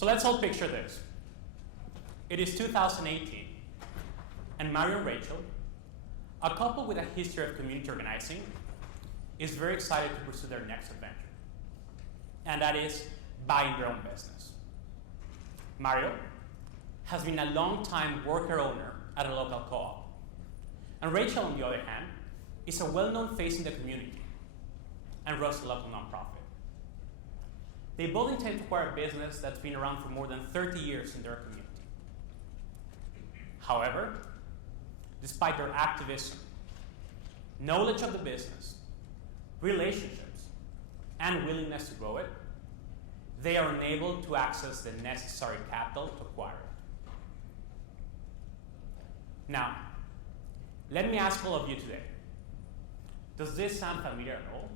So let's all picture this. It is 2018, and Mario and Rachel, a couple with a history of community organizing, is very excited to pursue their next adventure, and that is buying their own business. Mario has been a long-time worker-owner at a local co-op, and Rachel, on the other hand, is a well-known face in the community and runs a local nonprofit. They both intend to acquire a business that's been around for more than 30 years in their community. However, despite their activism, knowledge of the business, relationships, and willingness to grow it, they are unable to access the necessary capital to acquire it. Now, let me ask all of you today, does this sound familiar at all?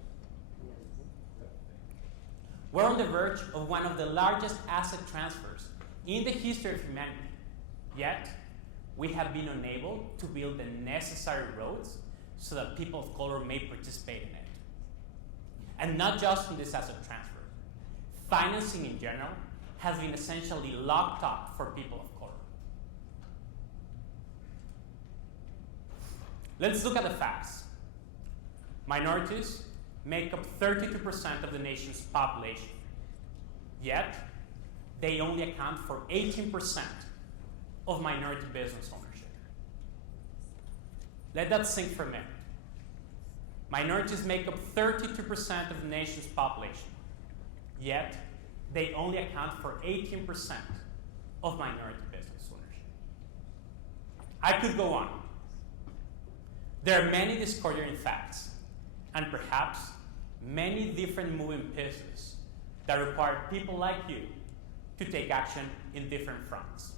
We're on the verge of one of the largest asset transfers in the history of humanity, yet we have been unable to build the necessary roads so that people of color may participate in it. And not just from this asset transfer. Financing in general has been essentially locked up for people of color. Let's look at the facts. Minorities make up 32% of the nation's population, yet they only account for 18% of minority business ownership. Let that sink for a minute. Minorities make up 32% of the nation's population, yet they only account for 18% of minority business ownership. I could go on. There are many discordant facts, and perhaps many different moving pieces that require people like you to take action in different fronts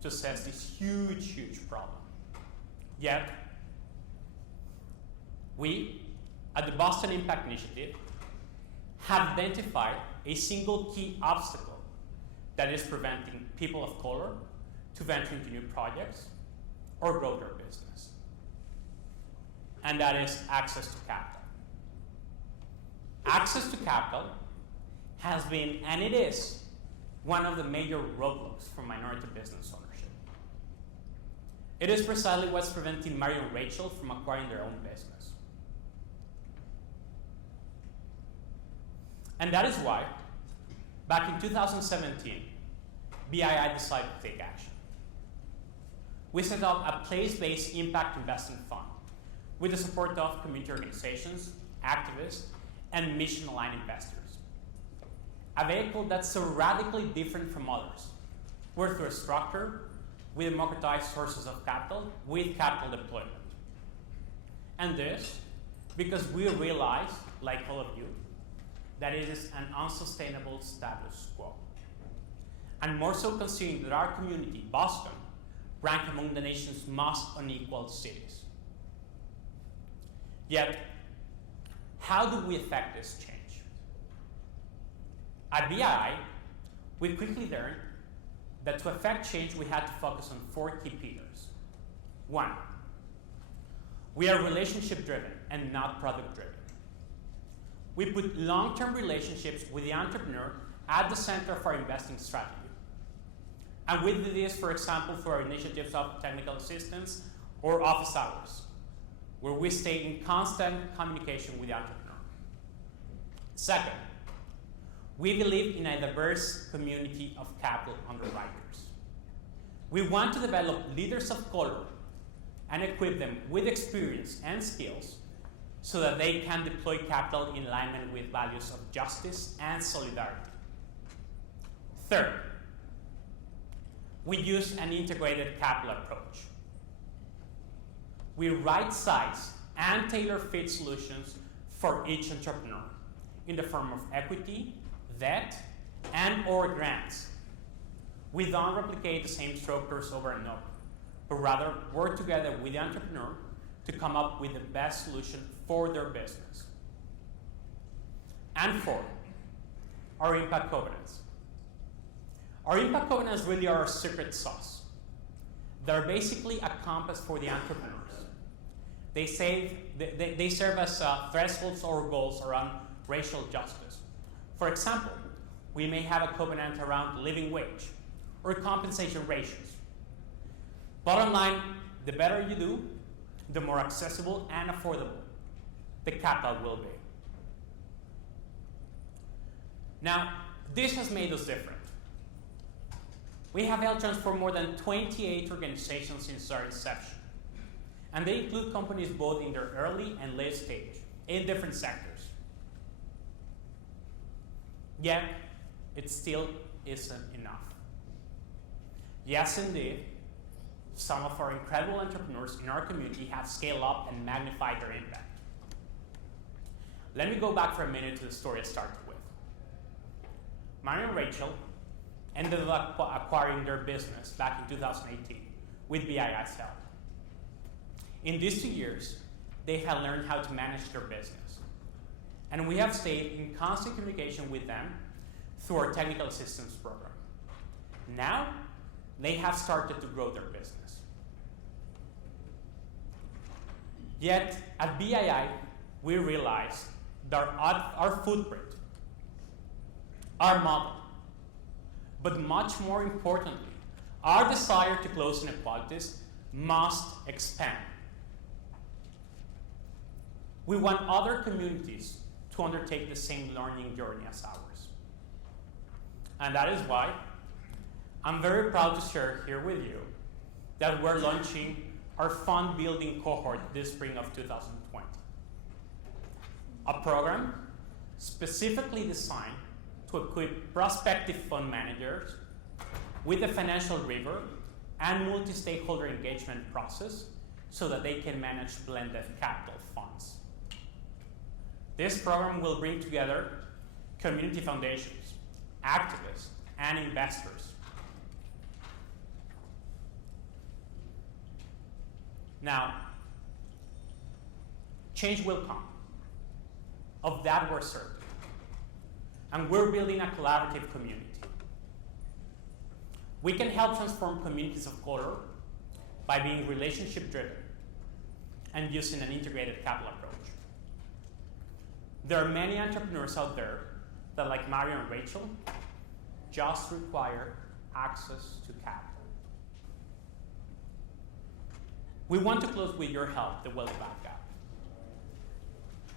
to assess this huge, huge problem. Yet, we at the Boston Impact Initiative have identified a single key obstacle that is preventing people of color to venture into new projects or grow their business. And that is access to capital. Access to capital has been, and it is, one of the major roadblocks for minority business ownership. It is precisely what's preventing Mario and Rachel from acquiring their own business. And that is why, back in 2017, BII decided to take action. We set up a place-based impact investing fund with the support of community organizations, activists, and mission-aligned investors. A vehicle that's so radically different from others, where through a structure, we democratize sources of capital with capital deployment. And this, because we realize, like all of you, that it is an unsustainable status quo. And more so considering that our community, Boston, ranked among the nation's most unequal cities. Yet, how do we affect this change? At BII, we quickly learned that to affect change, we had to focus on 4 key pillars. 1, we are relationship-driven and not product-driven. We put long-term relationships with the entrepreneur at the center of our investing strategy. And we do this, for example, through our initiatives of technical assistance or office hours, where we stay in constant communication with the entrepreneur. Second, we believe in a diverse community of capital underwriters. We want to develop leaders of color and equip them with experience and skills so that they can deploy capital in alignment with values of justice and solidarity. Third, we use an integrated capital approach. We right-size and tailor-fit solutions for each entrepreneur in the form of equity, debt, and/or grants. We don't replicate the same structures over and over, but rather work together with the entrepreneur to come up with the best solution for their business. And 4, our impact covenants. Our impact covenants really are our secret sauce. They're basically a compass for the entrepreneurs. They serve as thresholds or goals around racial justice. For example, we may have a covenant around living wage or compensation ratios. Bottom line, the better you do, the more accessible and affordable the capital will be. Now, this has made us different. We have helped transform more than 28 organizations since our inception. And they include companies both in their early and late stage, in different sectors. Yet, it still isn't enough. Yes, indeed, some of our incredible entrepreneurs in our community have scaled up and magnified their impact. Let me go back for a minute to the story I started with. Mario and Rachel ended up acquiring their business back in 2018 with BII's help. In these 2 years, they had learned how to manage their business. And we have stayed in constant communication with them through our technical assistance program. Now, they have started to grow their business. Yet, at BII, we realized that our footprint, our model, but much more importantly, our desire to close inequalities must expand. We want other communities to undertake the same learning journey as ours. And that is why I'm very proud to share here with you that we're launching our fund building cohort this spring of 2020. A program specifically designed to equip prospective fund managers with a financial rigor and multi-stakeholder engagement process so that they can manage blended capital funds. This program will bring together community foundations, activists, and investors. Now, change will come. Of that we're certain. And we're building a collaborative community. We can help transform communities of color by being relationship-driven and using an integrated capital approach. There are many entrepreneurs out there that, like Mario and Rachel, just require access to capital. We want to close with your help the wealth gap.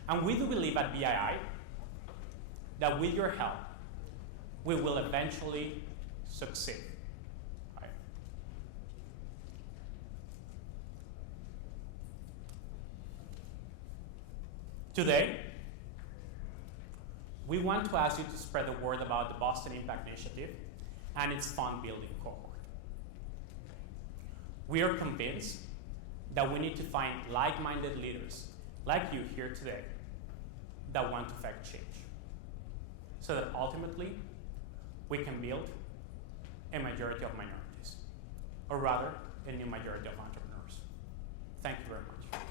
And we do believe at BII that with your help, we will eventually succeed. Right? Today, we want to ask you to spread the word about the Boston Impact Initiative and its fund building cohort. We are convinced that we need to find like-minded leaders like you here today that want to affect change, so that ultimately we can build a majority of minorities, or rather, a new majority of entrepreneurs. Thank you very much.